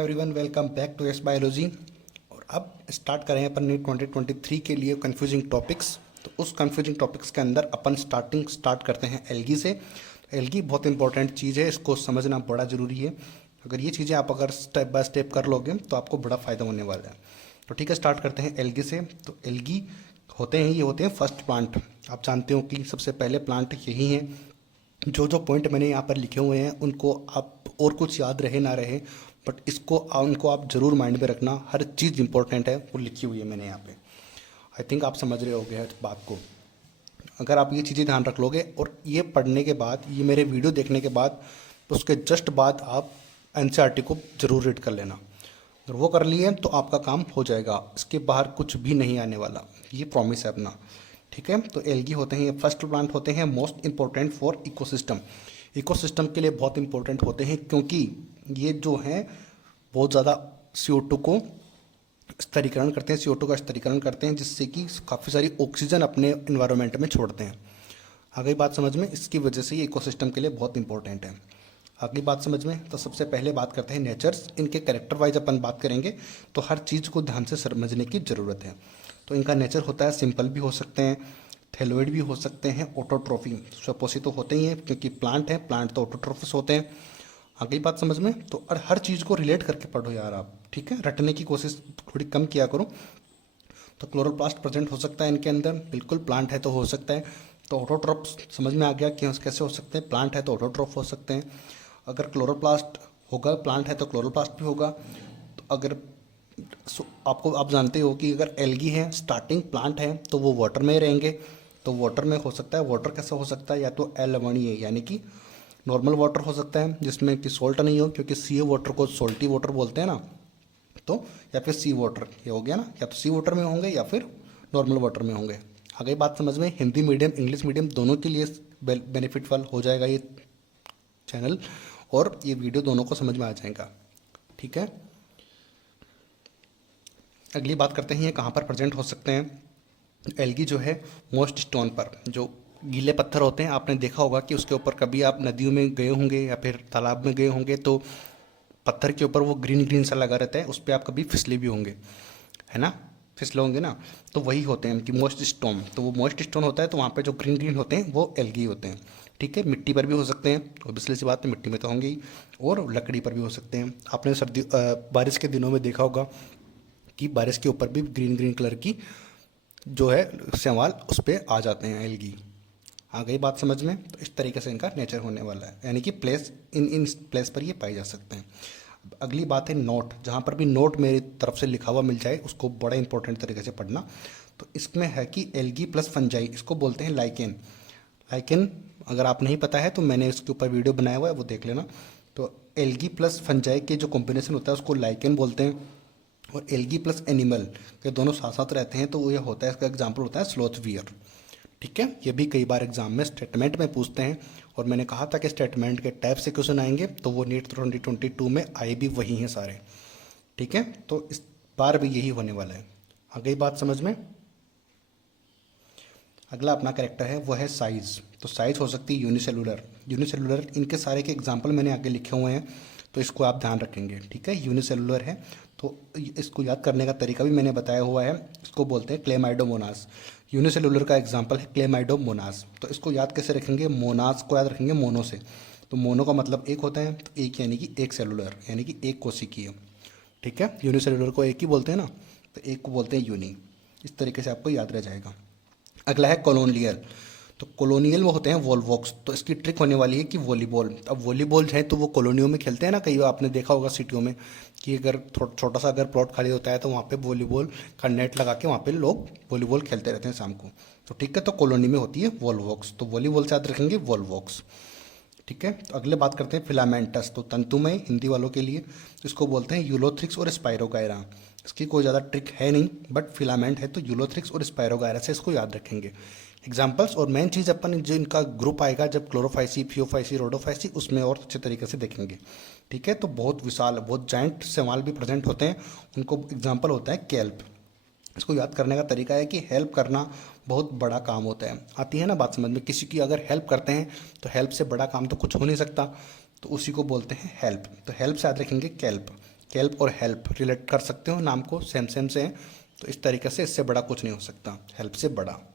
Everyone, welcome back to S biology. और अब start करें अपन नीट 2023 के लिए कंफ्यूजिंग टॉपिक्स। तो उस कंफ्यूजिंग टॉपिक्स के अंदर अपन स्टार्ट करते हैं एल्गी से। तो एल्गी बहुत इंपॉर्टेंट चीज़ है, इसको समझना बड़ा ज़रूरी है। अगर ये चीज़ें आप अगर स्टेप बाय स्टेप कर लोगे तो आपको बड़ा फ़ायदा होने वाला है। तो ठीक है, स्टार्ट करते हैं एल्गी से। तो एल्गी ये होते हैं फर्स्ट प्लांट। आप जानते हो कि सबसे पहले प्लांट यही हैं। जो जो पॉइंट मैंने यहाँ पर लिखे हुए हैं उनको आप और कुछ याद रहे ना रहे, बट उनको आप ज़रूर माइंड में रखना। हर चीज़ इंपॉर्टेंट है, वो लिखी हुई है मैंने यहाँ पे। आई थिंक आप समझ रहे होगे हर बात को। अगर आप ये चीज़ें ध्यान रख लोगे और ये पढ़ने के बाद, ये मेरे वीडियो देखने के बाद, उसके जस्ट बाद आप एनसीईआरटी को ज़रूर रीड कर लेना। अगर वो कर लिए तो आपका काम हो जाएगा, इसके बाहर कुछ भी नहीं आने वाला, ये प्रॉमिस है अपना। ठीक है, तो एल्गी होते हैं, ये फर्स्ट प्लांट होते हैं, most important for ecosystem. Ecosystem के लिए बहुत इंपॉर्टेंट होते हैं क्योंकि ये जो हैं बहुत ज़्यादा CO2 को स्तरीकरण करते हैं, CO2 का स्तरीकरण करते हैं, जिससे कि काफ़ी सारी ऑक्सीजन अपने इन्वायरमेंट में छोड़ते हैं। आ गई बात समझ में? इसकी वजह से ये इकोसिस्टम के लिए बहुत इंपॉर्टेंट है। अगली बात समझ में? तो सबसे पहले बात करते हैं नेचर्स। इनके कैरेक्टर वाइज अपन बात करेंगे तो हर चीज़ को ध्यान से समझने की ज़रूरत है। तो इनका नेचर होता है, सिंपल भी हो सकते हैं, थैलोइड भी हो सकते हैं, ऑटोट्रोफी। सपोसी तो होते ही हैं क्योंकि प्लांट है, प्लांट तो ऑटोट्रोफिस होते हैं। अगली बात समझ में? तो और हर चीज़ को रिलेट करके पढ़ो यार आप, ठीक है? रटने की कोशिश थोड़ी कम किया करो। तो क्लोरोप्लास्ट प्रेजेंट हो सकता है इनके अंदर, बिल्कुल प्लांट है तो हो सकता है। तो ऑटोट्रोफ्स समझ में आ गया कि कैसे हो सकते हैं, प्लांट है तो ऑटोट्रोफ हो सकते हैं। अगर क्लोरोप्लास्ट होगा, प्लांट है तो क्लोरोप्लास्ट भी होगा। तो अगर आप जानते हो कि अगर एल्गी है, स्टार्टिंग प्लांट है, तो वो वाटर में रहेंगे। तो वाटर में हो सकता है, वाटर कैसे हो सकता है? या तो लवणीय यानी कि नॉर्मल वाटर हो सकता है जिसमें कि सॉल्ट नहीं हो, क्योंकि सी वाटर को सॉल्टी वाटर बोलते हैं ना। तो या फिर सी वाटर, ये हो गया ना, या तो सी वाटर में होंगे या फिर नॉर्मल वाटर में होंगे। आगे बात समझ में? हिंदी मीडियम इंग्लिश मीडियम दोनों के लिए बेनिफिटफुल हो जाएगा ये चैनल, और ये वीडियो दोनों को समझ में आ जाएगा। ठीक है, अगली बात करते हैं ये कहाँ पर प्रेजेंट हो सकते हैं। एल्गी जो है मोस्ट स्टोन पर, जो गीले पत्थर होते हैं, आपने देखा होगा कि उसके ऊपर कभी आप नदियों में गए होंगे या फिर तालाब में गए होंगे तो पत्थर के ऊपर वो ग्रीन ग्रीन सा लगा रहता है, उस पर आप कभी फिसले भी होंगे, है ना? फिसले होंगे ना। तो वही होते हैं कि मोस्ट स्टोन। तो वो मोस्ट स्टोन होता है, तो वहाँ पे जो ग्रीन ग्रीन होते हैं वो एल्गी होते हैं। ठीक है, मिट्टी पर भी हो सकते हैं, ऑब्वियसली सी बात है, मिट्टी में तो होंगे ही, और लकड़ी पर भी हो सकते हैं। आपने बारिश के दिनों में देखा होगा कि बारिश के ऊपर भी ग्रीन ग्रीन कलर की जो है शैवाल उस पर आ जाते हैं, एल्गी। आ गई बात समझ में? तो इस तरीके से इनका नेचर होने वाला है, यानी कि प्लेस इन प्लेस पर ये पाए जा सकते हैं। अगली बात है नोट। जहाँ पर भी नोट मेरी तरफ से लिखा हुआ मिल जाए उसको बड़ा इंपॉर्टेंट तरीके से पढ़ना। तो इसमें है कि एल्गी प्लस फंजाई, इसको बोलते हैं लाइकेन। लाइकेन अगर आप नहीं पता है तो मैंने इसके ऊपर वीडियो बनाया हुआ है, वो देख लेना। तो एल्गी प्लस फंजाई के जो कॉम्बिनेशन होता है उसको लाइकेन बोलते हैं। और एल्गी प्लस एनिमल के दोनों साथ साथ रहते हैं तो ये होता है, इसका एग्जाम्पल होता है स्लोथवियर। ठीक है, ये भी कई बार एग्जाम में स्टेटमेंट में पूछते हैं, और मैंने कहा था कि स्टेटमेंट के टाइप से क्वेश्चन आएंगे, तो वो नीट 2022 में आए भी वही हैं सारे। ठीक है, तो इस बार भी यही होने वाला है। आ गई बात समझ में? अगला अपना कैरेक्टर है वो है साइज़। तो साइज़ हो सकती है यूनिसेलुलर। यूनिसेलुलर इनके सारे के एग्जाम्पल मैंने आगे लिखे हुए हैं, तो इसको आप ध्यान रखेंगे। ठीक है, यूनिसेलुलर है तो इसको याद करने का तरीका भी मैंने बताया हुआ है। इसको बोलते हैं क्लेमाइडोमोनास। यूनिसेलुलर का एग्जाम्पल है क्लेमाइडोमोनास। तो इसको याद कैसे रखेंगे? मोनास को याद रखेंगे मोनो से। तो मोनो का मतलब एक होता है, तो एक यानी कि एक सेलुलर, यानी कि एक कोशिकीय। ठीक है, यूनिसेलुलर को एक ही बोलते हैं ना, तो एक को बोलते हैं यूनी। इस तरीके से आपको याद रह जाएगा। अगला है कॉलोनियल। तो कॉलोनियल वो होते हैं वॉलवॉक्स। तो इसकी ट्रिक होने वाली है कि वॉलीबॉल, अब वॉलीबॉल है तो वो कॉलोनियों में खेलते हैं ना, कई बार आपने देखा होगा सिटियों में कि अगर छोटा सा अगर प्लॉट खाली होता है तो वहाँ पे वॉलीबॉल का नेट लगा के वहाँ पे लोग वॉलीबॉल खेलते रहते हैं शाम को। तो ठीक है, तो कॉलोनी में होती है वॉलवॉक्स, तो वॉलीबॉल से याद रखेंगे वॉलवॉक्स। ठीक है, तो अगले बात करते हैं फिलामेंटस। तो तंतुमय हिंदी वालों के लिए इसको बोलते हैं यूलोथ्रिक्स और स्पाइरोगायरा। इसकी कोई ज़्यादा ट्रिक है नहीं, बट फिलामेंट है तो यूलोथ्रिक्स और स्पाइरोगायरा से इसको याद रखेंगे। एग्जाम्पल्स और मेन चीज़ अपन जो इनका ग्रुप आएगा जब क्लोरोफाइसी, फियोफाइसी, रोडोफाइसी, उसमें और अच्छे तरीके से देखेंगे। ठीक है, तो बहुत विशाल, बहुत जाइंट शैवाल भी प्रेजेंट होते हैं, उनको एग्जाम्पल होता है केल्प। इसको याद करने का तरीका है कि हेल्प करना बहुत बड़ा काम होता है। आती है ना बात समझ में? किसी की अगर हेल्प करते हैं तो हेल्प से बड़ा काम तो कुछ हो नहीं सकता, तो उसी को बोलते हैं हेल्प। तो हेल्प से याद रखेंगे केल्प। केल्प और हेल्प रिलेट कर सकते हो, नाम को सेम सेम से हैं, तो इस तरीके से इससे बड़ा कुछ नहीं हो सकता, हेल्प से बड़ा।